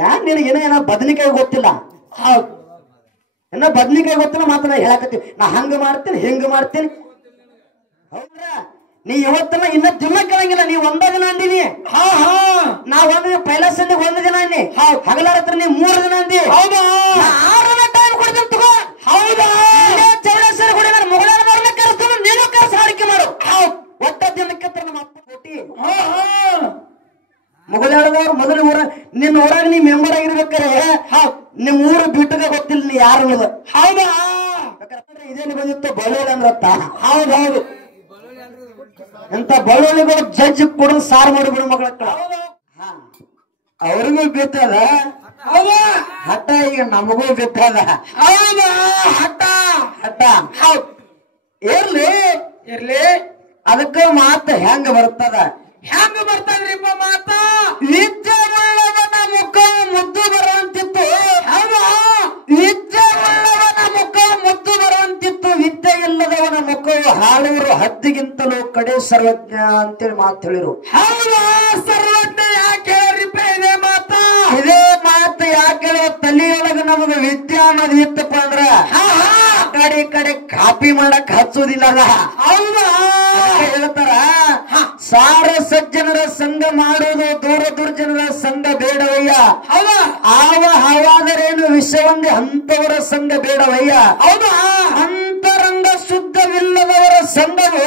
ಯಾಕೆ ನಿನಗೇನೋ ಏನೋ ಬದನಿಕಾಯಿ ಗೊತ್ತಿಲ್ಲ ಏನೋ ಬದನಿಕಾಯಿ ಗೊತ್ತಿಲ್ಲ ಮಾತ್ರ ನಾ ಹೇಳಕತ್ತೀವಿ ನಾ ಹಂಗ ಮಾಡ್ತೀನಿ ಹಿಂಗ ಮಾಡ್ತೀನಿ ಹೌದ್ರ ನೀ ಇವತ್ತಲ್ಲ ಇನ್ನ ದಿನ ಕೇಳಂಗಿಲ್ಲ ನೀ ಒಂದ ದಿನ ಅಂದಿನಿ ನಾ ಒಂದ್ ಪೈಲಾ ಸಂದಿಗೆ ಒಂದ್ ದಿನ ಅಂದಿ ಹಗಲಾರ ಹತ್ರ ನೀ 3 ದಿನ ಅಂದಿ ಹೌದಾ 6 ದಿನ ಟೈಮ್ ಕೊಡ್ತೀನಿ ತಗೋ ಹೌದಾ ಚೌಡೇಶ್ವರ ಗುಡಿ ಮೇಲೆ ಮುಗಳಾರ ಬರ್ಲಿಕ್ಕೆ ಕರೆಸ್ತು ನೀನು ಕರ್ಸ ಹಾಡಿಕೆ ಮಾಡು ಒಟ್ಟ ದಿನಕ್ಕೆ ನಮ್ಮ ಅಪ್ಪ ಕೊಟ್ಟಿ ಮುಗಳಾಡದವ್ರು ಮೊದಲು ಊರ ನಿನ್ನ ಊರಾಗ ನೀ ಮೆಂಬರ್ ಆಗಿರ್ಬೇಕಾರೆ ನಿಮ್ ಊರು ಬಿಟ್ಟಗ ಗೊತ್ತಿಲ್ಲ ನೀ ಯಾರು ಅನ್ನೋದು ಹೌದಾ ಇದೇನು ಬಂದಿತ್ತು ಬಳ್ಳೋಳಿ ಅಂದ್ರತ್ತ ಹೌದೌದು ಎಂತ ಬಳ್ಳೋಳಿಗಳು ಜಡ್ಜ್ ಕೊಡೋದು ಸಾರು ಮಾಡಿಬಿಡು ಮಗಳ ಅವ್ರಿಗೂ ಬಿತ್ತದ ಹಠ ಈಗ ನಮಗೂ ಬಿತ್ತದ ಹಠ ಹಠ ಇರ್ಲಿ ಇರ್ಲಿ ಅದಕ್ಕ ಮಾತ ಹೆಂಗ ಬರ್ತದ ಹೆಂಗ ಬರ್ತದ್ರಿಪ್ಪ ಮಾತ ವಿದ್ಯೆ ಉಳ್ಳವನ ಮುಖ ಮುದ್ದು ಬರುವಂತಿತ್ತು ವಿದ್ಯೆ ಉಳ್ಳವನ ಮುಖ ಮುದ್ದು ಬರುವಂತಿತ್ತು ವಿದ್ಯೆ ಇಲ್ಲದವನ ಮುಖವು ಹಾಳೂರು ಹದ್ದಿಗಿಂತಲೂ ಕಡೆ ಸರ್ವಜ್ಞ ಅಂತೇಳಿ ಮಾತು ಹೇಳಿರು ಹೌದಾ ಸರ್ವಜ್ಞ ಯಾಕೆ ಹೇಳಿರಿಪ್ಪ ಇದೇ ಮಾತ ಇದೇ ಮಾತು ಯಾಕೆ ತಲೆಯೊಳಗ ನಮಗ ವಿದ್ಯೆ ಅನ್ನೋದು ಇತ್ತಪ್ಪ ಅಂದ್ರ ಕಡೆ ಕಡೆ ಕಾಪಿ ಮಾಡಕ್ ಹಚ್ಚುದಿಲ್ಲ ಹೌದಾ ಹೇಳ್ತಾರ ಸಾರ ಸಜ್ಜನರ ಸಂಘ ಮಾಡುವುದು ದೂರ ದುರ್ಜನರ ಸಂಘ ಬೇಡವಯ್ಯ ಆವ ಹಾವಾದರೇನು ವಿಷವೊಂದೇ ಅಂತವರ ಸಂಘ ಬೇಡವಯ್ಯ ಹೌದಾ ಅಂತರಂಗ ಶುದ್ಧವಿಲ್ಲದವರ ಸಂಘವು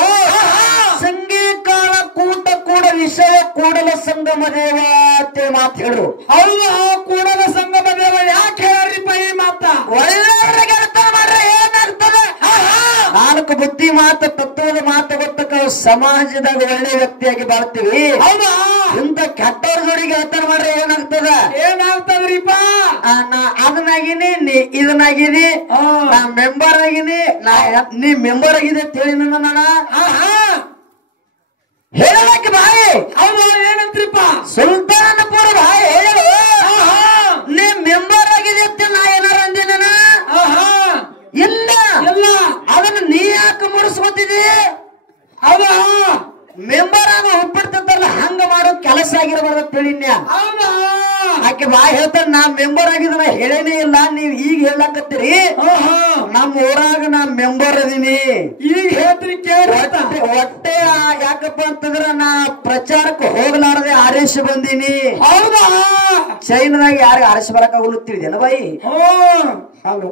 ಸಂಗೀಕಾಳ ಕೂಟ ಕೂಡ ವಿಷಯ ಕೂಡಲ ಸಂಗಮ ದೇವ ಅಂತ ಮಾತು ಹೇಳು ಹೌದಾ ಕೂಡಲ ಸಂಗಮ ದೇವ ಯಾಕೆ ಹೇಳ್ರಿಪ್ಪ ಈ ಮಾತ ಒಳ್ಳೆಯವರಿಗೆ ಅರ್ಥ ಮಾಡ್ರೆ ಏನಾಗ್ತದೆ ನಾಲ್ಕು ಬುದ್ಧಿ ಮಾತು ತತ್ವದ ಮಾತು ಗೊತ್ತಕ್ಕ ಸಮಾಜದಾಗ ಒಳ್ಳೆ ವ್ಯಕ್ತಿಯಾಗಿ ಬಾಳ್ತೀವಿ ಹೌದಾ ಇಂತ ಕೆಟ್ಟವ್ರ ಜೋಡಿಗೆ ಅರ್ಥ ಮಾಡ್ರೆ ಏನಾಗ್ತದ ಏನಾಗ್ತದ್ರಿಪ್ಪ ಅದನ್ನಾಗಿನಿ ನೀ ಇದನ್ನಾಗಿನಿ ನಾ ಮೆಂಬರ್ ಆಗಿನಿ ನೀ ಮೆಂಬರ್ ಆಗಿದೆ ಅಂತ ಹೇಳಿ ನನ್ನ ಹೇಳಕ್ಕೆ ಬಾಯಿ ಹೌದು ಏನಂತ್ರಿಪ್ಪ ಸುಲ್ತಾನಪುರ ಬಾಯಿ ಹೇಳು ನೀ ಮೆಂಬರ್ ಆಗಿದೆ ಅಂತ ನಾ ಏನಾರ ಅಂದಿನ ಇಲ್ಲ ಇಲ್ಲ ಅದನ್ನ ನೀ ಯಾಕೆ ಮುರಿಸ್ಕೊತಿದಿ ಹೌದಾ ಮೆಂಬರ್ ಆಗ ಒಪ್ಪಿಡ್ತಿರ್ತಾರಲ್ಲ ಹಂಗ ಮಾಡೋ ಕೆಲಸ ಆಗಿರಬಾರ್ದು ತಿಳಿನ್ಯ ಆಕೆ ಬಾ ಹೇಳ್ತಾರ ನಾ ಮೆಂಬರ್ ಆಗಿದ್ರ ಹೇಳೇನೇ ಇಲ್ಲ ನೀವ್ ಈಗ ಹೇಳಕತ್ತೀರಿ ನಮ್ ಊರಾಗ ನಾ ಮೆಂಬರ್ ಅದೀನಿ ಈಗ ಹೇಳ್ತೀರಿ ಕೇಳಿ ಹೊಟ್ಟೆ ಯಾಕಪ್ಪ ಅಂತಂದ್ರ ನಾ ಪ್ರಚಾರಕ್ಕೆ ಹೋಗ್ಲಾರದೆ ಆರೇಶ ಬಂದೀನಿ ಹೌದಾ ಚೈನಾದಾಗ ಯಾರಿಗೆ ಆರೇಶ ಬರಕಾಗಲು ತಿಳಿದೇನ ಬಾಯಿ ಹೌದು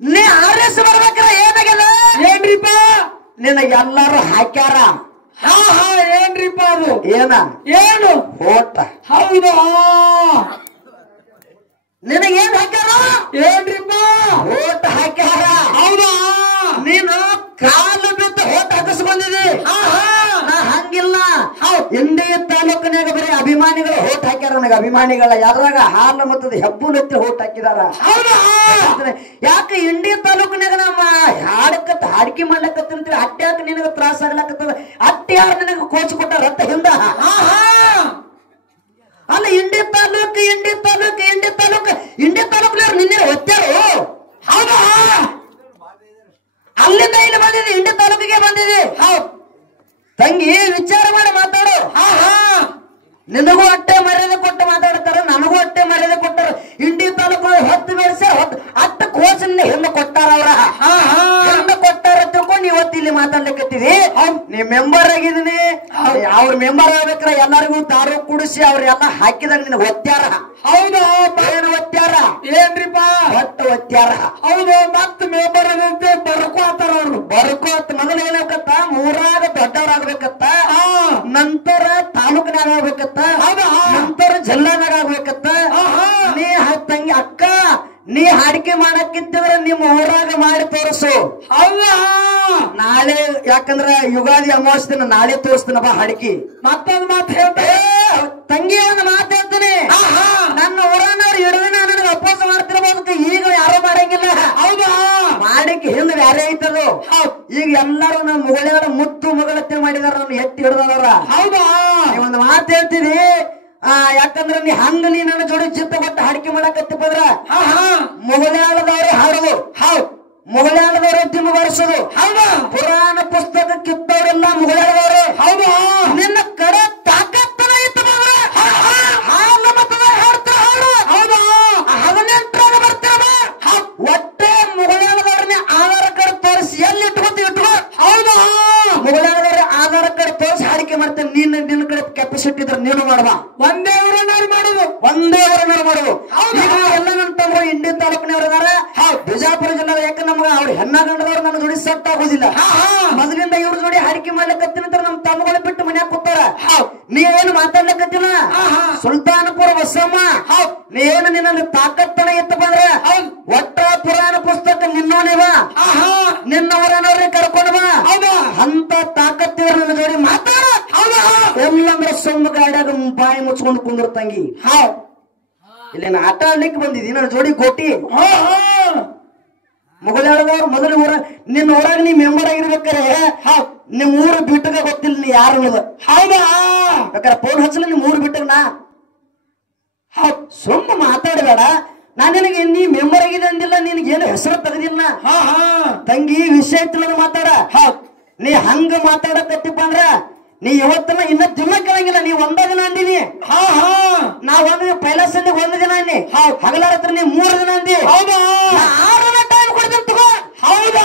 ನೀ ಆರೇಶ ಬರ್ಬೇಕ್ರ ಏನಾಗ್ಯದ ಏನ್ರಿಪ್ಪ ನಿನ್ನ ಎಲ್ಲಾರು ಹಾಕ್ಯಾರ ಏನ್ರಿಪ್ಪ ಅದು ಏನ ಏನು ಓಟ ಹೌದಾ ನಿನಗೇನ್ ಹಾಕ್ಯಾರ ಏನ್ರಿಪ್ಪ ಓಟ್ ಹಾಕ್ಯಾರ ಹೌದಾ ನೀನು ಕಾಲು ಬಿದ್ದು ಓಟ್ ಹಾಕಿಸ್ ಬಂದಿದಿ ನಾ ಹಂಗಿಲ್ಲ ಇಂಡಿ ತಾಲೂಕಿನಾಗ ಬರೀ ಅಭಿಮಾನಿಗಳು ಓಟ್ ಹಾಕ್ಯಾರ ನನಗ ಅಭಿಮಾನಿಗಳ ಯಾವ್ದ್ರಾಗ ಹಾಲು ಮತ್ತದ ಹೆಬ್ಬು ನೆತ್ತಿ ಓಟ್ ಹಾಕಿದಾರ ಯಾಕೆ ಇಂಡಿ ತಾಲೂಕಿನಾಗ ನಮ್ಮ ಹಾಡಿಕೆ ಮಾಡ್ಲಕತ್ತಂತೀರಿ ಅಟ್ಟ್ಯಾಕ ನಿನಗ ತ್ರಾಸ ಆಗ್ಲಕತ್ತದ ಅಟ್ಟ ಯಾರು ನಿನಗ ಕೋಚ್ ಕೊಟ್ಟ ರತ್ತ ಹಿಂದ ಅಲ್ಲ ಇಂಡಿ ತಾಲೂಕು ನಿನ್ನೆ ಹೊತ್ತಾರು ಹೌದಾ ಅಲ್ಲಿಂದ ಇಲ್ಲಿ ಬಂದಿದೆ ಇಂಡಿ ತಾಲೂಕಿಗೆ ಬಂದಿದೆ ತಂಗಿ ವಿಚಾರ ಮಾಡಿ ಮಾತಾಡು ನಿನಗೂ ಅಟ್ಟೆ ಮರ್ಯಾದೆ ಕೊಟ್ಟು ಮಾತಾಡ್ತಾರ ನನಗೂ ಅಟ್ಟೆ ಮರ್ಯಾದೆ ಕೊಟ್ಟಾರ ಇಂಡಿ ತಾಲೂಕು 10 ವರ್ಷ 10 ಕೋಚ್ ಹೆಣ್ಣು ಕೊಟ್ಟಾರ ಅವ್ರ ಹೆಣ್ಣು ಕೊಟ್ಟಾರ ತಿಳ್ಕೊಂಡು ಇವತ್ತು ಇಲ್ಲಿ ಮಾತಾಡ್ಲಿಕ್ಕತ್ತೀವಿ ನೀ ಮೆಂಬರ್ ಆಗಿದೀನಿ ಅವ್ರ ಮೆಂಬರ್ ಆಗ್ಬೇಕ್ರ ಎಲ್ಲರಿಗೂ ದಾರು ಕುಡಿಸಿ ಅವ್ರೆಲ್ಲ ಹಾಕಿದಾಗ ನಿನ್ ಒತ್ತ್ಯಾರ ಹೌದು ಏನು ಒತ್ತ್ಯಾರ ಏನ್ರಿಪ್ಪ ಒಟ್ಟು ಒತ್ತ್ಯಾರ ಹೌದು ಮತ್ ಮೆಂಬರ್ ಅದಂತೆ ಬರ್ಕೋತಾರ ಅವ್ರು ಬರ್ಕೋತ ಮೊದಲು ಏನಾಗತ್ತ ಊರಾಗ ದೊಡ್ಡವ್ರಾಗ್ಬೇಕತ್ತ ನಂತರ ತಾಲೂಕಿನಾಗ ಆಗ್ಬೇಕತ್ತ ನಂತರ ಜಿಲ್ಲಾನಾಗ ಆಗ್ಬೇಕತ್ತ ನೀ ತಂಗಿ ಅಕ್ಕ ನೀ ಹಾಡಿಕೆ ಮಾಡಕ್ಕಿತ್ತಿದ್ರೆ ನಿಮ್ಮ ಊರಾಗ ಮಾಡಿ ತೋರಿಸು ಹೌದಾ ನಾಳೆ ಯಾಕಂದ್ರ ಯುಗಾದಿ ಅಮಾವಾಸ್ಯ ದಿನ ನಾಳೆ ತೋರಿಸ್ತೀನಿ ಬಾ ಹಾಡಿಕೆ ಮತ್ತೊಂದು ಮಾತು ಹೇಳ್ತೇನೆ ತಂಗಿ ಒಂದು ಮಾತು ಹೇಳ್ತೀನಿ ನನ್ನ ಊರನವ್ರು ಹಿಡಿದಿನ ನನಗೆ ಅಪೋಸ್ ಮಾಡ್ತಿರ್ಬೋದು ಈಗ ಯಾರು ಮಾಡಂಗಿಲ್ಲ ಹೌದಾ ಮಾಡಿಕೆ ಹಿಂದೆ ಯಾರೇ ಐತದು ಈಗ ಎಲ್ಲರೂ ನಮ್ಮ ಮುಗಳಾಡ ಮುತ್ತು ಮುಗಳತ್ತೆ ಮಾಡಿದಾರ ನನ್ನ ಎತ್ತಿ ಹಿಡ್ದವ್ರ ಹೌದಾ ಒಂದು ಮಾತು ಹೇಳ್ತೀನಿ ಯಾಕಂದ್ರೆ ನೀ ಹಂಗ ನೀ ನನ್ನ ಜೋಡಿ ಚಿತ್ತ ಕೊಟ್ಟು ಹಾಡಿಕೆ ಮಾಡಕತ್ತಿದ್ರ ಮುಗಳಾಡದವ್ರೆ ಹಾಡೋದು ಮುಗಳಾಡದವ್ರೆ ದಿನ ಬರ್ಸೋದು ಹೌದಾ ಪುರಾಣ ಪುಸ್ತಕ ಕಿತ್ತವ್ರೆಲ್ಲ ಮುಗಳಾಡದವ್ರೆ ಹೌದಾ ನಿನ್ನ ಕಡೆ ತಾಕತ್ತನ ಇತ್ತು ಹಾಲ ಮತದ ಒಂದೇ ಊರನಾರು ಮಾಡುದು ಎಲ್ಲ ನನ್ನ ತಮ್ಮ ಇಂಡಿ ತಾಲೂಕಿನವ್ರು ಅದಾರ ಬಿಜಾಪುರ ಜಿಲ್ಲೆ ಯಾಕೆ ನಮ್ಗೆ ಅವ್ರ ಹೆಣ್ಣಗಂಡದವ್ರು ನನ್ನ ಜೋಡಿ ಸೆಟ್ ಆಗೋದಿಲ್ಲ ಮೊದಲಿಂದ ಇವ್ರ ಜೋಡಿ ಹಾಡಿಕೆ ಮಾಡ್ಲಿಕ್ಕತ್ತಿನ ನಮ್ ತಮ್ಮಗಳು ಬಿಟ್ಟು ಮನ್ಯಾಗ ಕೂತಾರ ನೀವೇನು ಮಾತಾಡ್ಲಿಕ್ಕತ್ತಿಲ್ಲ ಸುಲ್ತಾನಪುರ ಬಸಮ್ಮ ನೀವೇನು ನಿನ್ನಲ್ಲಿ ತಾಕತ್ತನ ಇತ್ತು ಬಂದ್ರೆ ಒಟ್ಟ ಪುರಾಣ ಪುಸ್ತಕ ನಿನ್ನೋನಿವ ನಿನ್ನವರನವ್ರಿಗೆ ಕರ್ಕೊಂಡು ಬಾ ಅಂತ ತಾಕತ್ತಿದ್ರ ನನ್ನ ಜೋಡಿ ಮಾತಾಡ ಎಲ್ಲಂದ್ರೆ ಸೊಮ್ಮ ಗಾಡಿಯಾಗ ಬಾಯಿ ಮುಚ್ಕೊಂಡು ಕುಂದ್ರ ತಂಗಿ ಇಲ್ಲಿ ನಾ ಆಟ ಆಡ್ಲಿಕ್ಕೆ ಬಂದಿದ್ದೀನಿ ನನ್ನ ಜೋಡಿ ಗೋಟಿ ಮುಗಳಾಳದವ್ರು ಮೊದಲು ಊರ ನಿನ್ನ ಊರಾಗ ನೀ ಮೆಂಬರ್ ಆಗಿರ್ಬೇಕಾರೆ ನಿಮ್ ಊರು ಬಿಟ್ಟಗ ಗೊತ್ತಿಲ್ಲ ನೀ ಯಾರು ಅನ್ನೋದು ಹೌದಾ ಬೇಕಾರೆ ಫೋನ್ ಹಚ್ಚಲ ನಿಮ್ ಊರು ಬಿಟ್ಟಗ ನಾ ಸುಮ್ಮ ಮಾತಾಡಬೇಡ ನಾನ್ ನಿನಗೆ ನೀ ಮೆಂಬರ್ ಆಗಿದೆ ಅಂದಿಲ್ಲ ನಿನಗೆ ಏನು ಹೆಸರು ತೆಗೆದಿಲ್ಲ ತಂಗಿ ವಿಷಯ ತಿಳಿದು ಮಾತಾಡ ನೀ ಹಂಗ ಮಾತಾಡಕತ್ತಿಪ್ಪ ಅಂದ್ರ ನೀ ಇವತ್ತಲ್ಲ ಇನ್ನ ದಿನ ಕೇಳಂಗಿಲ್ಲ ನೀ ಒಂದ ದಿನ ಅಂದಿನಿ ನಾ ಒಂದ್ ಪೈಲ ಸಂದಿಗೆ ಒಂದ್ ದಿನ ಅನ್ನಿ ಹಗಲಾರ ಹತ್ರ ನೀ 3 ದಿನ ಅಂದಿ 6 ದಿನ ಟೈಮ್ ಕೊಡ್ತೀನಿ ತಗೋ ಹೌದಾ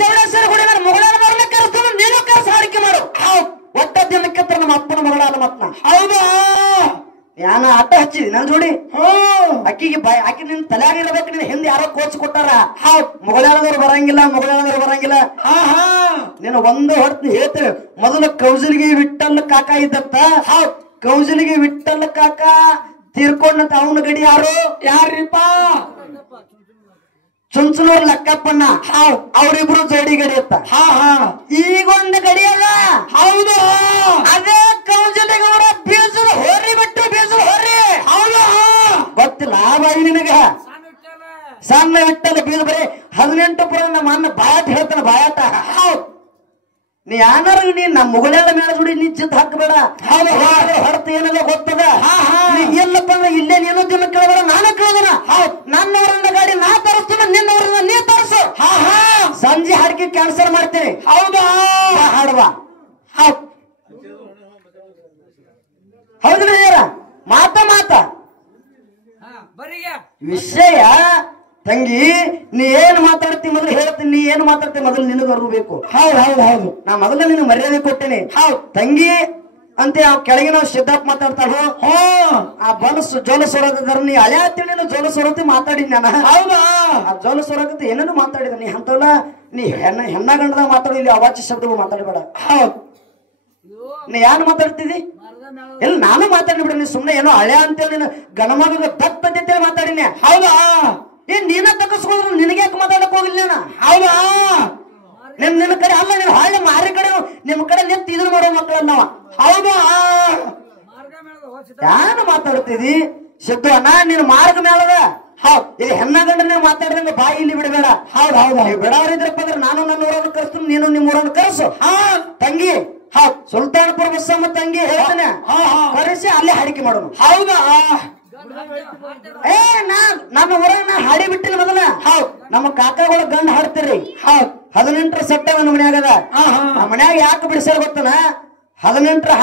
ಚೌಡೇಶ್ವರಿ ಗುಡಿ ಮೇಲೆ ಮುಗಳಾಳದವ್ರನ್ನ ಕರೆಸ್ತು ನೀನು ಕೆಲಸ ಹಾಡಿಕೆ ಮಾಡು ಒಟ್ಟ ದಿನಕ್ಕೆ ನಮ್ಮ ಅಪ್ಪನ ಮಗಳಾದ ಮತ್ನ ಹೌದಾ ಯಾನ ಆಟ ಹಚ್ಚಿದಿ ನನ್ ಜೋಡಿ ಅಕ್ಕಿಗೆ ಆಕಿ ನಿನ್ ತಲೆಯಾಗಿರ್ಬೇಕು ನಿನ್ ಹಿಂದೆ ಯಾರೋ ಕೋಚ್ ಕೊಟ್ಟಾರ ಮುಗಳಾಳದವ್ರು ಬರಂಗಿಲ್ಲ ನೀನು ಒಂದು ಹೊಡ್ತೀನಿ ಹೇಳ್ತೇವೆ ಮೊದಲು ಕೌಜಲಿಗೆ ವಿಠ್ಠಲ್ ಕಾಕ ಇದ್ದತ್ತ ಕೌಜಲಿಗೆ ವಿಠ್ಠಲ್ ಕಾಕ ತೀರ್ಕೊಂಡಂತ ಅವನ ಗಡಿ ಯಾರಿಪ್ಪ ಚುಂಚನೂರ್ ಲಕ್ಕಪ್ಪಣ್ಣ ಅವ್ರಿಬ್ರು ಜೋಡಿ ಗಡಿ ಅತ್ತ ಈಗ ಒಂದು ಗಡಿ ಅದ ಹೌದು ಅದೇ ಕೌಜಲಿಗೌಡ ಬೀಜದ ಹೋರಿ ಬಿಟ್ಟು ಬೀಜದ ಹೋರಿ ಹೌದು ಗೊತ್ತಿಲ್ಲ ಬಾಯಿ ನಿನಗ ಸಣ್ಣ ವಿಠ್ಠಲ ಬೀಜ ಬರೀ 18 ಪುರ ನಮ್ಮ ಅಣ್ಣ ಬಾಯಾಟ ಹೇಳ್ತಾನ ಬಾಯಾಟ ನೀ ಯಾನಾರ ನೀ ನಮ್ಮ ಮುಗಳಾಳ ಮೇಲೆ ಜೋಡಿ ನೀ ಜಿತ್ ಹಾಕಬೇಡ ಹೊರತು ಏನೆಲ್ಲ ಗೊತ್ತದ ಎಲ್ಲಪ್ಪ ಅಂದ್ರೆ ಇಲ್ಲೇ ನೀನು ದಿನ ಕೇಳಬೇಡ ನಾನು ಕೇಳೋದನ ನನ್ನವರನ್ನ ಗಾಡಿ ನಾ ತರಿಸ್ತೀನಿ ನಿನ್ನವರನ್ನ ನೀ ತರಿಸು ಸಂಜೆ ಹಾಡಿಕೆ ಕ್ಯಾನ್ಸಲ್ ಮಾಡ್ತೀನಿ ಹೌದಾ ಹಾಡುವ ಹೌದ್ರ ಮಾತಾ ವಿಷಯ ತಂಗಿ ನೀ ಏನ್ ಮಾತಾಡ್ತಿ ಮೊದಲು ಹೇಳ್ತೀನಿ ನೀ ಏನ್ ಮಾತಾಡ್ತಿ ಮೊದಲು ನಿನಗ ಅರ್ಬೇಕು ಹೌದು ನಾ ಮೊದಲ ನಿನಗೆ ಮರ್ಯಾದೆ ಕೊಟ್ಟೇನೆ ತಂಗಿ ಅಂತ ಕೆಳಗಿನ ಸಿದ್ದಪ್ಪ ಮಾತಾಡ್ತಾರೋ ಆ ಬಲಸು ಜೋಲ ಸೊರಗದಾರ ನೀ ಹಳೆ ಹತ್ತಿ ನೀನು ಜೋಲ ಸೊರತಿ ಮಾತಾಡಿದ್ ನಾನು ಹೌದಾ ಆ ಜೋಲ ಸೊರಗದ ಏನೇನು ಮಾತಾಡಿದ ನೀ ಅಂತವಲ್ಲ ನೀ ಹೆಣ್ಣ ಗಂಡದಾಗ ಮಾತಾಡೋ ಇಲ್ಲಿ ಅವಾಚ್ಯ ಶಬ್ದಗಳು ಮಾತಾಡಬೇಡ ನೀ ಯಾರು ಮಾತಾಡ್ತಿದಿ ಎಲ್ಲ ನಾನು ಮಾತಾಡಿಬಿಡ ನೀ ಸುಮ್ನೆ ಏನೋ ಹಳೆ ಅಂತೇಳಿ ನೀನು ಗಣಮಗ ದತ್ತತೆ ಮಾತಾಡಿನಿ ಹೌದಾ ನೀನ ತಗಸ್ಕೊಂಡ್ರು ನಿನಗೆ ಯಾಕೆ ಮಾತಾಡಕ್ ಹೋಗಿಲ್ಲ ನೀನ ಹೌದಾ ನಿನ್ನ ಕಡೆ ಅಲ್ಲ ನೀನು ಹಳ್ಳಿ ಮಾರಿ ಕಡೆ ನಿಮ್ ಕಡೆ ನಿಂತು ಇದನ್ನ ಮಾಡೋ ಮಕ್ಕಳನ್ನ ಹೌದಾ ಯಾರು ಮಾತಾಡ್ತಿದಿ ಸಿದ್ದು ಅಣ್ಣ ನೀನು ಮಾರ್ಗ ಮೇಳದ ಇಲ್ಲಿ ಹೆಣ್ಣ ಗಂಡನೇ ಮಾತಾಡಿದಂಗ ಬಾಯಿ ಇಲ್ಲಿ ಬಿಡಬೇಡ ಹೌದು ನೀವು ಬಿಡಾರಿದ್ರಪ್ಪ ಅಂದ್ರೆ ನಾನು ನನ್ನ ಊರನ್ನು ಕರೆಸ್ತೀನಿ ನೀನು ನಿಮ್ಮ ಊರನ್ನು ಕರೆಸು ತಂಗಿ ಸುಲ್ತಾನಪುರ ಬಸಮ್ಮ ತಂಗಿ ಹೇಳ್ತಾನೆ ಕರೆಸಿ ಅಲ್ಲೇ ಹಾಡಿಕೆ ಮಾಡೋಣ ಹೌದಾ ನಮ್ಮ ಊರಾಗ ಹಾಡಿ ಬಿಟ್ಟಿಲ್ಲ ಮೊದಲ ನಮ್ಮ ಕಾಕಾಗಳ ಗಂಡ ಹಾಡ್ತಿರ್ರಿ 18 ಸೆಪ್ಟೆಂಬರ್ ನಮ್ಮ ಮನ್ಯಾಗದ ಆ ಮನ್ಯಾಗ ಯಾಕೆ ಬಿಡಿಸ್ಯಾರ ಗೊತ್ತನ 18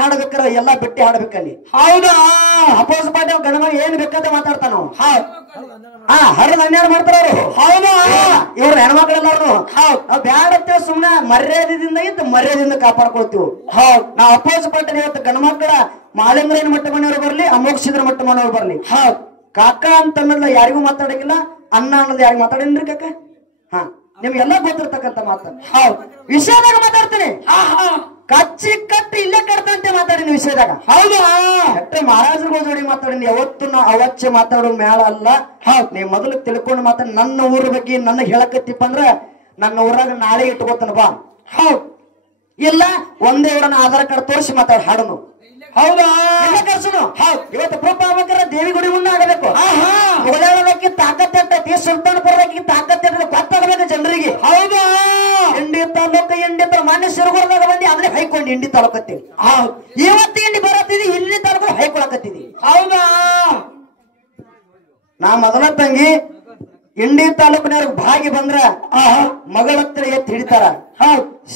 ಹಾಡಬೇಕಾರ ಎಲ್ಲಾ ಬಿಟ್ಟಿ ಹಾಡ್ಬೇಕಲ್ಲಿ ಹೌದಾ ಅಪೋಸ್ ಪಾಟಿ ಗಣಮ ಏನ್ ಬೇಕಾದ ಮಾತಾಡ್ತಾನ ಹರಿದ ಅನ್ಯಾಯ ಮಾಡ್ತಾರ ಅವ್ರು ಹೌದಾ ಇವ್ರ ಹೆಣ್ಮಕ್ಳೆಲ್ಲಾರು ನಾವ್ ಬ್ಯಾಡತ್ತೇವ್ ಸುಮ್ನೆ ಮರ್ಯಾದೆಯಿಂದ ಕಾಪಾಡ್ಕೊಳ್ತೀವಿ ನಾವ್ ಅಪೋಸ್ ಪಾಟಿ ಇವತ್ತು ಗಣಮಕ್ಕಳ ಮಾಲಿಂಗ್ರೇನ್ ಮಟ್ಟ ಮನೆಯವ್ರು ಬರ್ಲಿ ಅಮೋಕ್ಷಿದ್ರ ಮಟ್ಟ ಮನೆಯವ್ರು ಬರ್ಲಿ ಕಾಕ ಅಂತ ಅನ್ನೋದು ಯಾರಿಗೂ ಮಾತಾಡಂಗಿಲ್ಲ ಅಣ್ಣ ಅನ್ನೋದು ಯಾರಿಗೂ ಮಾತಾಡೇನ್ರಿ ಕಾಕ ನಿಮ್ಗೆಲ್ಲ ಗೊತ್ತಿರ್ತಕ್ಕಂಥ ಮಾತು ವಿಷಯದಾಗ ಮಾತಾಡ್ತೀನಿ ಕಚ್ಚಿ ಕಟ್ಟಿ ಇಲ್ಲೇ ಕಟ್ತಂತೆ ಮಾತಾಡಿನ ವಿಷಯದಾಗ ಹೌದು ಮಹಾರಾಜರುಗಳ ಜೋಡಿ ಮಾತಾಡಿನಿ ಯಾವತ್ತು ನಾ ಅವಚ್ಚೆ ಮಾತಾಡೋ ಮೇಳ ಅಲ್ಲ ನೀ ಮೊದಲು ತಿಳ್ಕೊಂಡು ಮಾತಾಡಿ ನನ್ನ ಊರ ಬಗ್ಗೆ ನನ್ನ ಹೇಳಕತ್ತಿಪ್ಪ ಅಂದ್ರ ನನ್ನ ಊರಾಗ ನಾಳೆ ಇಟ್ಕೋತಾನ ಬಾ ಇಲ್ಲ ಒಂದೇ ಊರನ್ನ ಆಧಾರ್ ಕಾರ್ಡ್ ತೋರಿಸಿ ಮಾತಾಡ ಹಾಡನು ಹೌದಾ ಕರ್ಸನು ಇವತ್ತು ಪ್ರೂಫ್ ಆಗ್ಬೇಕಾರ ದೇವಿ ಗುಡಿ ಮುಂದೆ ಆಗಬೇಕು ಮುಗಳಾಳದಕ್ಕೆ ತಾಕತ್ತೈತಿ ಸುಲ್ತಾನಪುರದಕ್ಕೆ ತಾಕತ್ತೈತಿ ಗೊತ್ತಾಗಬೇಕು ಜನರಿಗೆ ಹೌದಾ ಇಂಡಿ ತಾಲೂಕು ಮಾನ್ಯ ಸಿರುಗುರದಾಗ ಬಂದು ಅದ್ರೆ ಹೈಕೊಂಡು ಇಂಡಿ ತಾಲೂಕತ್ತೀವಿ ಇವತ್ತು ಇಂಡಿ ಬರತ್ತಿದಿ ಇಲ್ಲಿ ತಾಲೂಕು ಹೈಕೊಳಕತ್ತಿದಿ ಹೌದಾ ನಾ ಮೊದಲ ತಂಗಿ ಇಂಡಿ ತಾಲೂಕಿನವ್ರಿಗೆ ಭಾಗಿ ಬಂದ್ರ ಮಗಳ ಹತ್ರ ಎತ್ತಿ ಹಿಡಿತಾರ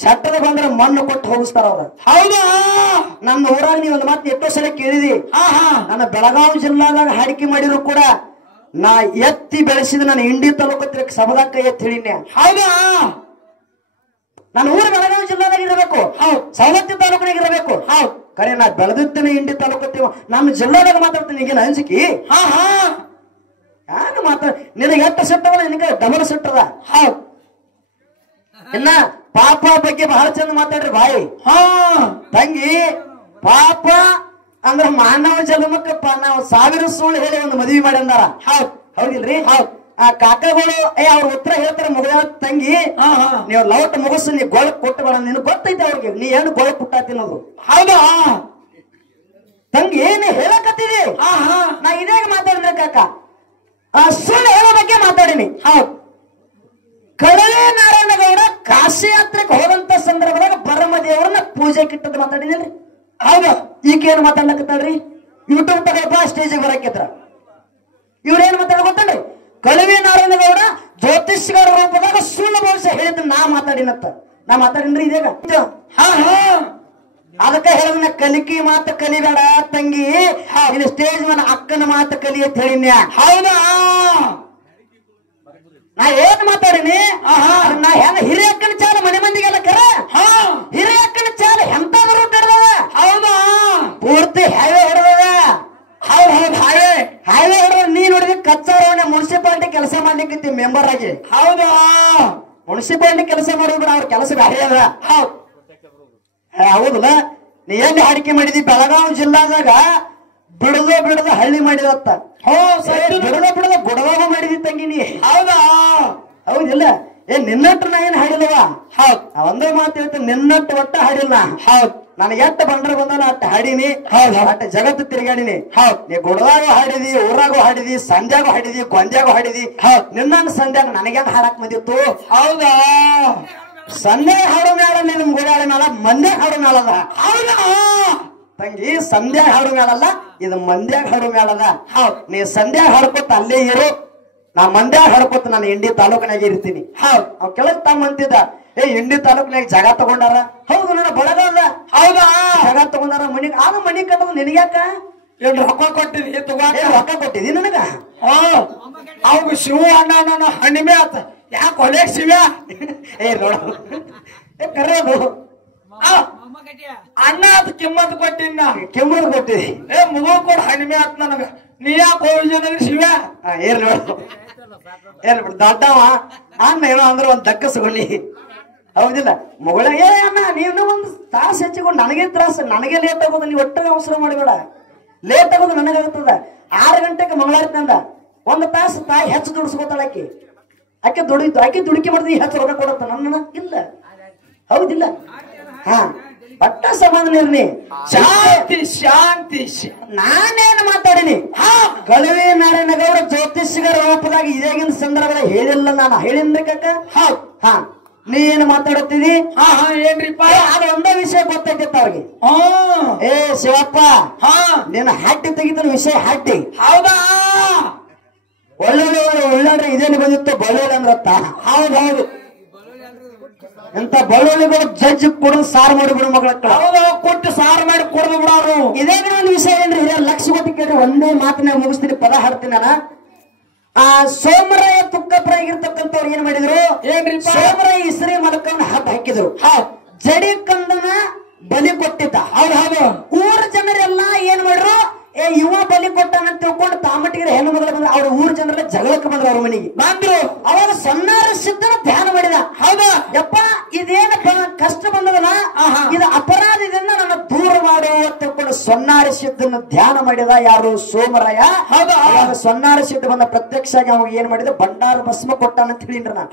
ಶಟ್ಟದ ಬಂದ್ರ ಮಣ್ಣು ಕೊಟ್ಟು ಹೋಗಿಸ್ತಾರ ಅವ್ರ ಹೌದಾ ನನ್ನ ಊರಾಗ ನೀವ್ ಒಂದು ಮಾತು ಎಷ್ಟೋ ಸಲ ಕೇಳಿದಿ ನನ್ನ ಬೆಳಗಾವಿ ಜಿಲ್ಲಾದಾಗ ಹಾಡಿಕೆ ಮಾಡಿದ್ರು ಕೂಡ ನಾ ಎತ್ತಿ ಬೆಳೆಸಿದ ನನ್ನ ಇಂಡಿ ತಾಲೂಕು ಸಭದಾಗ ಎತ್ತಿ ಹಿಡಿನೆ ಹೌದಾ ನನ್ನ ಊರು ಬೆಳಗಾವಿ ಜಿಲ್ಲಾದಾಗ ಇರಬೇಕು ಸವದತ್ತಿ ತಾಲೂಕಿನಾಗ ಇರಬೇಕು ಕರೆ ನಾ ಬೆಳೆದಿದ್ದೇನೆ ಇಂಡಿ ತಾಲೂಕು ನಮ್ಮ ಜಿಲ್ಲಾದಾಗ ಮಾತಾಡ್ತೀನಿ ಈಗೇನು ಹಂಚಿಕಿ ಯಾರು ಮಾತಾಡ ನಿನಗೆ ಎಷ್ಟು ಸಿಟ್ಟದ ನಿನಗೆ ಡಬಲ್ ಸಿಟ್ಟದ ಹೌದು ಇನ್ನ ಪಾಪ ಬಗ್ಗೆ ಬಹಳ ಚಂದ ಮಾತಾಡ್ರಿ ಬಾಯಿ ತಂಗಿ ಪಾಪ ಅಂದ್ರ ಮಾನವ ಜನ್ಮಕ್ಕ ನಾವು ಸಾವಿರ ಸುಳ್ಳು ಹೇಳಿ ಒಂದು ಮದುವೆ ಮಾಡಿ ಅಂದಾರ ಹೌದಿಲ್ರಿ ಆ ಕಾಕಗಳು ಅವ್ರ ಉತ್ತರ ಹೇಳ್ತಾರ ಮುಗಿದ ತಂಗಿ ನೀವು ಲೌಟ್ ಮುಗಿಸ್ ನೀ ಗೋಳ ಕೊಟ್ಟು ಬೇಡ ನಿನ್ ಗೊತ್ತೈತೆ ಅವ್ರಿಗೆ ನೀ ಏನು ಗೋಳ ಕುಟ್ಟಾತಿನೋದು ಹೌದಾ ತಂಗಿ ಏನ್ ಹೇಳಕತ್ತೀರಿ ನಾ ಇದಾಗ ಮಾತಾಡಿದ್ರೆ ಕಾಕ ಆ ಸುಳ್ಳು ಹೇಳೋ ಬಗ್ಗೆ ಮಾತಾಡಿನಿ ಹೌದು ಕಡಲೆ ನಾರಾಯಣಗೌಡ ಕಾಶಿ ಯಾತ್ರೆಗೆ ಹೋದಂತ ಸಂದರ್ಭದಾಗ ಬರಮದೇವ್ರನ್ನ ಪೂಜೆ ಕಿಟ್ಟದ ಮಾತಾಡಿದ್ರಿ ಹೌದಾ ಈಗೇನು ಮಾತಾಡ್ಲಕತ್ತಾಳ್ರಿ ಯೂಟ್ಯೂಬ್ ತಗೋಪ್ಪ ಸ್ಟೇಜಿಗೆ ಬರಕಿದ್ರ ಇವ್ರೇನ್ ಮಾತಾಡ ಗೊತ್ತಲ್ರಿ ಕಳವಿ ನಾರಾಯಣಗೌಡ ಜ್ಯೋತಿಷ್ಯಗಾರ ರೂಪದಾಗ ಸುಳ್ಳು ಭವಿಷ್ಯ ಹೇಳಿದ್ ನಾ ಮಾತಾಡಿನ್ರಿ ಇದೇಗ ಅದಕ್ಕೆ ಹೇಳಿದ ಕಲಿಕಿ ಮಾತು ಕಲಿಬೇಡ ತಂಗಿ ಇಲ್ಲಿ ಸ್ಟೇಜ್ ಮೇಲೆ ಅಕ್ಕನ ಮಾತು ಕಲಿ ಅಂತ ಹೇಳಿನ್ಯ ಹೌದಾ ನಾ ಏನ್ ಮಾತಾಡಿನಿ ನಾ ಹೆಂಗ ಹಿರಿಯಕ್ಕನ ಚಾಲ ಮನೆ ಮಂದಿಗೆಲ್ಲ ಕರ ಹಿರಿಯಕ್ಕನ ಚಾಲ ಎಂತ ರೂಟ್ ಹಿಡ್ದದ ಹೌದಾ ಪೂರ್ತಿ ಹೈವೇ ಹಿಡ್ದದ ಹೈವೇ ಹಿಡ್ದ ನೀ ನೋಡಿದ್ರೆ ಕಚ್ಚಾರೋಣ ಮುನ್ಸಿಪಾಲಿಟಿ ಕೆಲಸ ಮಾಡ್ಲಿಕ್ಕೆ ಮೆಂಬರ್ ಆಗಿ ಹೌದಾ ಮುನ್ಸಿಪಾಲಿಟಿ ಕೆಲಸ ಮಾಡೋದ್ರ ಅವ್ರ ಕೆಲಸ ಬೇರೆ ಅದ ಹೌದಲ್ಲ ನೀ ಎಲ್ಲಿ ಅಡಿಕೆ ಮಾಡಿದಿ ಬೆಳಗಾವಿ ಜಿಲ್ಲಾದಾಗ ಬಿಡದ ಹಳ್ಳಿ ಮಾಡಿದತ್ತ ಬಿಡದ ಗುಡದಾಗ ಮಾಡಿದಿ ತಂಗಿ ನೀ ಹೌದಾ ಹೌದಿಲ್ಲ ನಿನ್ನಟ್ಟು ನಾ ಏನ್ ಹಾಡಿಲ್ವ ಹೌದ್ ಒಂದೇ ಮಾತು ಹೇಳ್ತೀನಿ ನಿನ್ನಟ್ಟು ಒಟ್ಟ ಹಾಡಿಲ್ಲ ಹೌದ್ ನನಗೆ ಎಟ್ಟ ಬಂಡ್ರ ಬಂದಾನ ಅಟ್ಟ ಹಾಡಿನಿ ಅಟ್ಟ ಜಗತ್ತು ತಿರುಗಾಡಿನಿ ಹೌದ್ ನೀ ಗುಡದಾಗೂ ಹಾಡಿದಿ ಊರಾಗೂ ಹಾಡಿದಿ ಸಂಧ್ಯಾಗೂ ಹಾಡಿದಿ ಗೊಂದ್ಯಾಗೂ ಹಾಡಿದಿ ನಿನ್ನ ಸಂಧ್ಯಾಗ ನನಗೇನ್ ಹಾಡಕ್ ಬಂದಿತ್ತು ಹೌದಾ ಸಂಧ್ಯಾ ಹಾಡು ಮೇಳ ನಿಮ್ ಗುಡಾಳ ಮೇಳ ಮಂದ್ಯಾಗ ಹಾಡು ಮೇಳದ ಹೌದಾ ತಂಗಿ ಸಂಧ್ಯಾ ಹಾಡು ಮೇಳಲ್ಲ ಇದು ಮಂದ್ಯಾಗ ಹಾಡು ಮೇಳದ ಹೌದ್ ನೀ ಸಂಧ್ಯಾಗ ಹಾಡ್ಕೊತ ಅಲ್ಲೇ ಇರು ನಾ ಮಂದ್ಯಾಗ ಹಾಡ್ಕೊತ ನಾನು ಇಂಡಿ ತಾಲೂಕಿನಾಗ ಇರ್ತೀನಿ ಹೌದ್ ಅವ್ ಕೆಳಗ್ ತಮ್ಮ ಅಂತಿದ್ದ ಇಂಡಿ ತಾಲೂಕಿನಾಗ ಜಾಗ ತಗೊಂಡಾರ ಹೌದು ನನ್ನ ಬಳಗದ ಹೌದಾ ಜಾಗ ತಗೊಂಡಾರ ಮನಿ ಮನಿ ಕಟ್ಟೋದು ನಿನಗ್ಯಾಕ ರೊಕ್ಕ ಕೊಟ್ಟಿದಿ ರೊಕ್ಕ ಕೊಟ್ಟಿದಿ ನನಗ ಅವಾಗ ಶಿವ ಅಣ್ಣ ಹಣ್ಣಿಮೆ ಆತ ಯಾಕೆ ಹೊಲೆ ಶಿವ ನೋಡ ಕರೆಯೋದು ಅಣ್ಣ ಅದು ಕಿಮ್ಮತ್ ಕೊಟ್ಟಿನ ಕಿಮ್ಮತ್ ಕೊಟ್ಟಿದಿ ಮುಗೋ ಕೊಡ ಹಣ್ಣಿಮೆ ಆತ್ ನನಗ ನೀ ಯಾಕೆ ಹೋಗಿ ಶಿವ ಏನ್ ನೋಡು ಏನ್ ಬಿಡು ದೊಡ್ಡವ ಅಣ್ಣ ಏನೋ ಅಂದ್ರೆ ಒಂದ್ ದಕ್ಕಸ್ಕೊಂಡಿ ಹೌದಿಲ್ಲ ಮಗಳ ಅಣ್ಣ ನೀನು ಒಂದು ತಾಸು ಹೆಚ್ಚಿಕೊಂಡು ನನಗೆ ತ್ರಾಸ ನನಗೆ ಲೇಟ್ ಆಗೋದು ನೀವು ಒಟ್ಟಿಗೆ ಅವಸರ ಮಾಡಬೇಡ ಲೇಟ್ ಆಗೋದು ನನಗಾಗುತ್ತದ 6 ಗಂಟೆಗೆ ಮಂಗಳಾರತಿ ಅಂದ ಒಂದು ತಾಸು ತಾಯಿ ಹೆಚ್ಚು ದುಡಿಸ್ಕೊತಾಳ ಆಕೆ ದುಡುಕಿ ಮಾಡಿದ್ರೆ ಹೆಚ್ಚು ರೊಕ್ಕ ಕೊಡತ್ತ ನನ್ನ ಇಲ್ಲ ಹೌದಿಲ್ಲ ಪಟ್ಟ ಸಮಾಧಾನ ಇರ್ನಿ ಶಾಂತಿ ನಾನೇನು ಮಾತಾಡಿನಿ ಕಳವಿ ನಾರಾಯಣಗೌಡ ಜ್ಯೋತಿಷ್ಯಗಾರ ರೂಪದಾಗ ಇದಾಗಿನ ಸಂದರ್ಭದಾಗ ಹೇಳಿಲ್ಲ ನಾನು ಹೇಳಿನ್ರಿ ಕಾಕ ನೀ ಏನು ಮಾತಾಡುತ್ತೀವಿ ಏನ್ರಿಪ್ಪ ಅದು ಒಂದೇ ವಿಷಯ ಗೊತ್ತೈತಿತ್ತ ಅವ್ರಿಗೆ ಶಿವಪ್ಪ ನೀನು ಹಟ್ಟಿ ತೆಗಿತ ವಿಷಯ ಹಟ್ಟಿ ಹೌದಾ ಒಳ್ಳೊಳ್ಳೆ ಇದೇನು ಬಂದಿತ್ತು ಬಳ್ಳೊಳ್ಳಿ ಅಂದ್ರತ್ತ ಹೌದೌದು ಎಂತ ಬಳ್ಳೊಳ್ಳಿಗಳು ಜಡ್ಜ್ ಕೊಡೋದು ಸಾರು ಮಾಡಿಬಿಡು ಮಗಳ ಕೊಟ್ಟು ಸಾರು ಮಾಡಿ ಕೊಡದು ಬಿಡೋರು ಇದೇ ಒಂದು ವಿಷಯ ಏನ್ರಿ ಲಕ್ಷ ಕೊಟ್ಟು ಕೇಳ್ರಿ ಒಂದೇ ಮಾತನ್ನ ಮುಗಿಸ್ತೀನಿ ಪದ ಹಾಡ್ತೀನಿ ನಾನು ಸೋಮರಾಯ ತುಕ್ಕಪ್ರಾಗಿರ್ತಕ್ಕಂಥವ್ರು ಏನ್ ಮಾಡಿದ್ರು ಏನ್ರಿ ಸೋಮರಾಯ ಇಸ್ರಿ ಮಲಕವನ್ನ ಹಬ್ಬ ಹಾಕಿದ್ರು ಜಡಿ ಕಂದನ ಬಲಿ ಕೊಟ್ಟಿದ್ದ ಹೌದು ಊರ ಜನರೆಲ್ಲ ಏನ್ ಮಾಡ್ರು ಯುವ ಬಲಿ ಕೊಟ್ಟಾನ ತಿಳ್ಕೊಂಡು ತಾಮಟಿಗೆ ಹೆಣ್ಣು ಮಗಳ ಬಂದ್ರೆ ಅವ್ರ ಊರ ಜನರ ಜಗಳಕ್ಕೆ ಬಂದ್ರು ಅವ್ರ ಮನೆಗೆ ಬಂದ್ರು ಅವಾಗ ಸೊನ್ನಾರ ಸಿದ್ಧನ ಧ್ಯಾನ ಮಾಡಿದ ಹೌದಾ ಯಪ್ಪ ಇದೇನ ಕಷ್ಟ ಬಂದದಲ್ಲ ಇದು ಅಪರಾಧದಿಂದ ನನ್ನ ದೂರ ಮಾಡು ತಿಳ್ಕೊಂಡು ಸೊನ್ನಾರ ಸಿದ್ಧನ ಧ್ಯಾನ ಮಾಡಿದ ಯಾರು ಸೋಮರಾಯ ಹೌದಾ ಅವಾಗ ಸೊನ್ನಾರ ಸಿದ್ಧ ಬಂದ ಪ್ರತ್ಯಕ್ಷ ಆಗಿ ಅವಾಗ ಏನ್ ಮಾಡಿದ ಭಂಡಾರ ಭಸ್ಮ ಕೊಟ್ಟಾನ ಅಂತ ಹೇಳಿನ್ರ ನಾ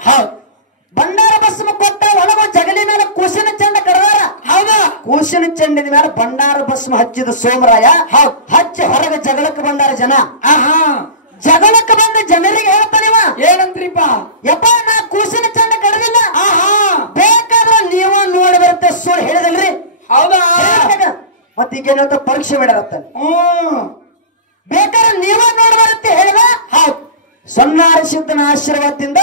ಭಂಡಾರ ಭಸ್ಮ ಕೊಟ್ಟ ಒಳಗ ಜಗಲಿ ಮೇಲೆ ಕೂಸಿನ ಚಂಡ ಕರೆದಾರ ಹೌದಾ ಕೂಸಿನ ಚಂಡಿನ ಮೇಲೆ ಭಂಡಾರ ಭಸ್ಮ ಹಚ್ಚಿದ ಸೋಮರಾಯ ಹಚ್ಚಿ ಹೊರಗೆ ಜಗಳಕ್ಕೆ ಬಂದಾರ ಜನ ಜಗಳಕ್ಕೆ ಬಂದ ಜನರಿಗೆ ಹೇಳ್ತಾನಿವ ಏನಂತ್ರಿಪ್ಪ ಯಪ್ಪ ನಾ ಕೂಸಿನ ಚಂಡ ಕರೆದಿಲ್ಲ ಬೇಕಾದ್ರೆ ನೀವ ನೋಡಿ ಬರುತ್ತೆ ಸುಳ್ಳು ಹೇಳಿದಲ್ರಿ ಹೌದಾ ಮತ್ತೀಗೇನ ಪರೀಕ್ಷೆ ಮಾಡ್ಯಾರತ್ತ ಬೇಕಾದ್ರೆ ನೀವ ನೋಡಿ ಬರುತ್ತೆ ಹೇಳಿದ ಹೌದು ಸೊನ್ನಾರ ಸಿದ್ಧನ ಆಶೀರ್ವಾದದಿಂದ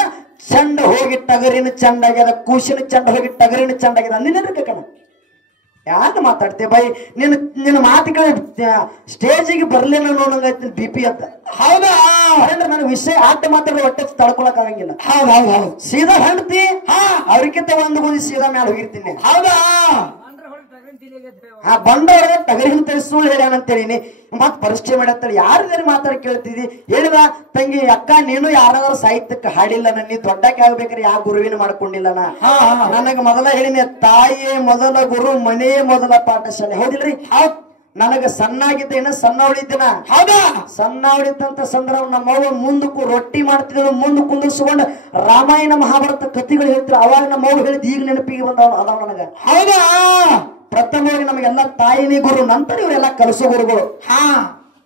ಚಂಡ ಹೋಗಿ ಟಗರಿನ ಚಂಡಾಗ್ಯದ ಕೂಸಿನ ಚಂಡ ಹೋಗಿ ಟಗರಿನ ಚಂಡಾಗ್ಯದ ಅಂದಿನ ಕಣ ಯಾಕೆ ಮಾತಾಡ್ತೇ ಬೈ ನಿನ್ನ ಮಾತುಗಳ ಸ್ಟೇಜಿಗೆ ಬರ್ಲಿಲ್ಲ ನೋಡಂಗ ಬಿಪಿ ಅಂತ ಹೌದಾ ನನಗೆ ವಿಷಯ ಆಟ ಮಾತಾಡೋ ಹೊಟ್ಟೆ ತಡ್ಕೊಳಕ್ ಆಗಂಗಿಲ್ಲ ಹೌದು ಸೀದಾ ಹಣ್ತಿ ಅವ್ರಿಗಿಂತ ಒಂದು ಸೀದಾ ಮೇಲೆ ಹೋಗಿರ್ತೀನಿ ಹೌದಾ ಬಂದವ್ರ ತಗರಿನ ಸುಳ್ಳು ಹೇಳ್ಯಾನಂತೇಳಿನಿ ಮತ್ ಪರಿಚಯ ಮಾಡತ್ತೇಳಿ ಯಾರಿಗಾರು ಮಾತಾಡಿ ಕೇಳ್ತಿದಿ ಹೇಳಿದ ತಂಗಿ ಅಕ್ಕ ನೀನು ಯಾರಾದ್ರೂ ಸಾಹಿತ್ಯಕ್ಕೆ ಹಾಡಿಲ್ಲ ನೀ ದೊಡ್ಡಕ್ಕೆ ಆಗ್ಬೇಕಾದ್ರೆ ಯಾವ ಗುರುವಿನ ಮಾಡ್ಕೊಂಡಿಲ್ಲ ನನಗ ಮೊದಲ ಹೇಳಿನಿ ತಾಯಿಯೇ ಮೊದಲ ಗುರು ಮನೆಯೇ ಮೊದಲ ಪಾಠಶಾಲೆ ಹೌದಿಲ್ರಿ ಹೌದ್ ನನಗ ಸಣ್ಣಾಗಿದ್ದ ಏನ ಸಣ್ಣ ಹೊಡಿದ್ದೀನ ಹೌದಾ ಸಣ್ಣ ಹೊಡಿದಂತ ಸಂದರ್ಭ ನಮ್ಮವ್ವ ಮುಂದಕ್ಕೂ ರೊಟ್ಟಿ ಮಾಡ್ತಿದ್ರು ಮುಂದ್ ಕುಂದಿರ್ಸ್ಕೊಂಡು ರಾಮಾಯಣ ಮಹಾಭಾರತ ಕಥೆಗಳು ಹೇಳ್ತಿದ್ರು ಅವಾಗ ನಮ್ಮವ್ವ ಹೇಳಿದ್ ಈಗ ನೆನಪಿಗೆ ಬಂದವ ಅದಾವ ನನಗ ಹೌದಾ ಪ್ರಥಮವಾಗಿ ನಮಗೆಲ್ಲ ತಾಯಿನೇ ಗುರು ನಂತರ ಇವರೆಲ್ಲ ಕಲಸೋ ಗುರುಗಳು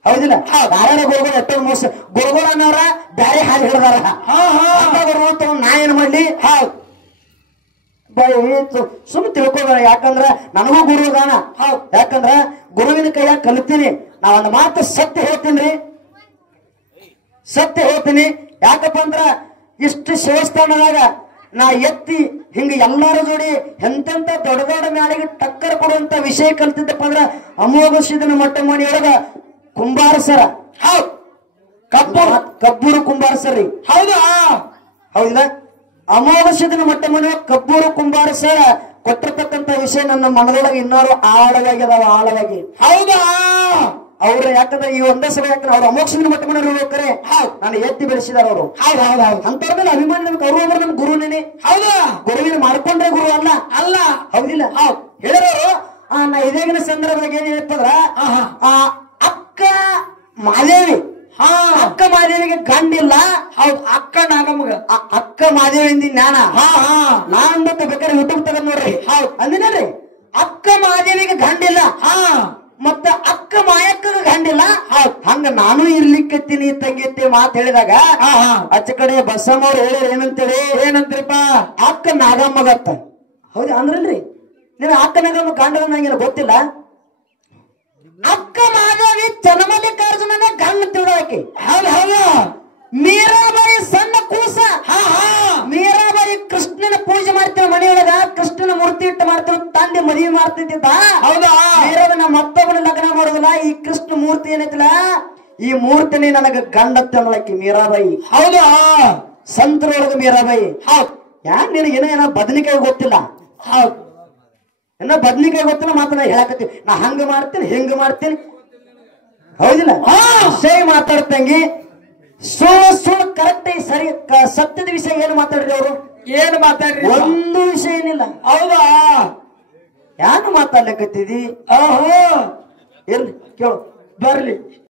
ಹೌದಿಲ್ಲ ಯಾರ್ಯಾರ ಗುರುಗಳು ಎಷ್ಟೋ ಮೋಸ ಗುರುಗಳು ಅನ್ನೋರ ಬ್ಯಾರೆ ಹಾಗೆ ಹೇಳಿದಾರ ಗುರುಗಳು ನಾ ಏನ್ ಮಾಡ್ಲಿ ಹೌದ್ ಸುಮ್ ತಿಳ್ಕೊಬೇಡ ಯಾಕಂದ್ರ ನನಗೂ ಗುರು ಅದಾನ ಯಾಕಂದ್ರ ಗುರುವಿನ ಕೈಯಾಗ ಕಲಿತೀನಿ ನಾ ಒಂದು ಮಾತು ಸತ್ಯ ಹೇಳ್ತೀನಿ ಸತ್ಯ ಹೇಳ್ತೀನಿ ಯಾಕಪ್ಪ ಅಂದ್ರ ಇಷ್ಟು ಶಿವಸ್ಥಾನದಾಗ ನಾ ಎತ್ತಿ ಹಿಂಗ ಎಲ್ಲಾರ ಜೋಡಿ ಎಂತೆಂತ ದೊಡ್ಡ ದೊಡ್ಡ ಮ್ಯಾಲಿಗೆ ಟಕ್ಕರ್ ಕೊಡುವಂತ ವಿಷಯ ಕಲ್ತಿದ್ದಪ್ಪ ಅಂದ್ರ ಅಮೋಘ ಸಿದ್ದನ ಮೊಟ್ಟ ಮನೆಯೊಳಗ ಕುಂಬಾರ ಸರ ಹೌದ್ ಕಬ್ಬೂರು ಕುಂಬಾರ ಸರ್ ರೀ ಹೌದಾ ಹೌದಿಲ್ಲ ಅಮೋಘ ಸಿದ್ದನ ಮೊಟ್ಟ ಮನೆ ಕಬ್ಬೂರು ಕುಂಬಾರ ಸರ ಕೊಟ್ಟಿರ್ತಕ್ಕಂತ ವಿಷಯ ನನ್ನ ಮನದೊಳಗೆ ಇನ್ನಾರು ಆಳವಾಗಿ ಅದಾವ ಆಳವಾಗಿ ಹೌದಾ ಅವ್ರು ಯಾಕಂದ್ರೆ ಈ ಒಂದೇ ಸಭೆ ಯಾಕಂದ್ರೆ ಅವ್ರು ಅಮೋಘ ಸಿದ್ದನ ಮೊಟ್ಟ ಮನೆ ಹೋಗ್ತಾರೆ ನಾನು ಎತ್ತಿ ಬೆಳೆಸಿದಾರ ಅವರು ಅಂತವ್ರ ಮೇಲೆ ಅಭಿಮಾನ ನಮ್ಗೆ ಅವರು ಅಂದ್ರೆ ನಮ್ ಗುರುನೇನೆ ಹೌದಾ ಗುರುವಿನ ಮಾಡ್ಕೊಂಡ್ರೆ ಗುರು ಅಲ್ಲ ಅಲ್ಲ ಹೌದಿಲ್ಲ ಹೇಳಿರೋರು ನಾ ಇದೇಗಿನ ಸಂದರ್ಭದಾಗ ಏನ್ ಹೇಳ್ತಂದ್ರ ಅಕ್ಕ ಮಾದೇವಿ ಅಕ್ಕ ಮಾದೇವಿಗೆ ಗಂಡಿಲ್ಲ ಹೌದ್ ಅಕ್ಕ ನಾಗಮ್ಮಗ ಅಕ್ಕ ಮಾದೇವಿಯಿಂದ ಜ್ಞಾನ ನಾನ್ ಬೇಕಾದ್ರೆ ಯೂಟ್ಯೂಬ್ ತಗೊಂಡ್ ನೋಡ್ರಿ ಹೌದ್ ಅಂದಿನಲ್ರಿ ಅಕ್ಕ ಮಾದೇವಿಗೆ ಗಂಡಿಲ್ಲ ಮತ್ತ ಅಕ್ಕ ಮಾಯಕ್ಕಗ ಗಂಡಿಲ್ಲ ಹಂಗ ನಾನು ಇರ್ಲಿಕ್ಕತ್ತೀನಿ ತಂಗಿತ್ತಿ ಮಾತ್ ಹೇಳಿದಾಗ ಅಚ್ಚ ಕಡೆ ಬಸಮ್ಮ ಅವ್ರು ಹೇಳಿರ ಏನಂತೇಳಿ ಏನಂತ್ರಿಪ್ಪ ಅಕ್ಕ ನಾಗಮ್ಮಗತ್ತ ಹೌದ ಅಂದ್ರಲ್ರಿ ನೀವ್ ಅಕ್ಕ ನಾಗಮ್ಮ ಗಂಡ ನಂಗಿಲ್ಲ ಗೊತ್ತಿಲ್ಲ ಅಕ್ಕ ಮಾದೇವಿ ಚನ್ನಮಲ್ಲಿಕಾರ್ಜುನನ ಗಂಡ ತಿಳೋಕೆ ಹೌದು ಹೌದು ಮೀರಾಬಾಯಿ ಸಣ್ಣ ಕೂಸ ಮೀರಾಬಾಯಿ ಕೃಷ್ಣನ ಪೂಜೆ ಮಾಡ್ತೇವೆ ಮನೆಯೊಳಗ ಕೃಷ್ಣನ ಮೂರ್ತಿ ಇಟ್ಟು ಮಾಡ್ತೇವೆ ತಂದೆ ಮದುವೆ ಮಾಡ್ತಿದ್ದ ಹೌದಾ ಮೀರಾಬನ ಮತ್ತೊಬ್ಬನ ಲಗ್ನ ಮಾಡೋದಿಲ್ಲ ಈ ಕೃಷ್ಣ ಮೂರ್ತಿ ಏನೈತಿಲ್ಲ ಈ ಮೂರ್ತಿನೇ ನನಗ ಗಂಡತ್ತೆ ಅನ್ನೋಳಕ್ಕೆ ಮೀರಾಬಾಯಿ ಹೌದಾ ಸಂತರೊಳಗ ಮೀರಾಬಾಯಿ ಹೌದ್ ಯಾಕೆ ನಿನಗೆ ಏನೋ ಬದನಿಕಾಯಿ ಗೊತ್ತಿಲ್ಲ ಹೌದ್ ಇನ್ನ ಬದ್ನಿಕಾಯಿ ಗೊತ್ತಿಲ್ಲ ಮಾತನ್ನ ಹೇಳಕತ್ತೀವಿ ನಾ ಹಂಗ ಮಾಡ್ತೀನಿ ಹಿಂಗ ಮಾಡ್ತೀನಿ ಹೌದಿಲ್ಲ ವಿಷಯ ಮಾತಾಡ್ತಂಗಿ ಸುಳ್ಳು ಕರೆಕ್ಟ್ ಸರಿ ಸತ್ಯದ ವಿಷಯ ಏನು ಮಾತಾಡ್ರಿ ಅವರು ಏನು ಮಾತಾಡ್ರಿ ಒಂದು ವಿಷಯ ಏನಿಲ್ಲ ಹೌದಾ ಯಾರು ಮಾತಾಡ್ಲಿಕ್ಕತ್ತಿದಿ ಇರ್ಲಿ ಕೇಳು ಬರ್ಲಿ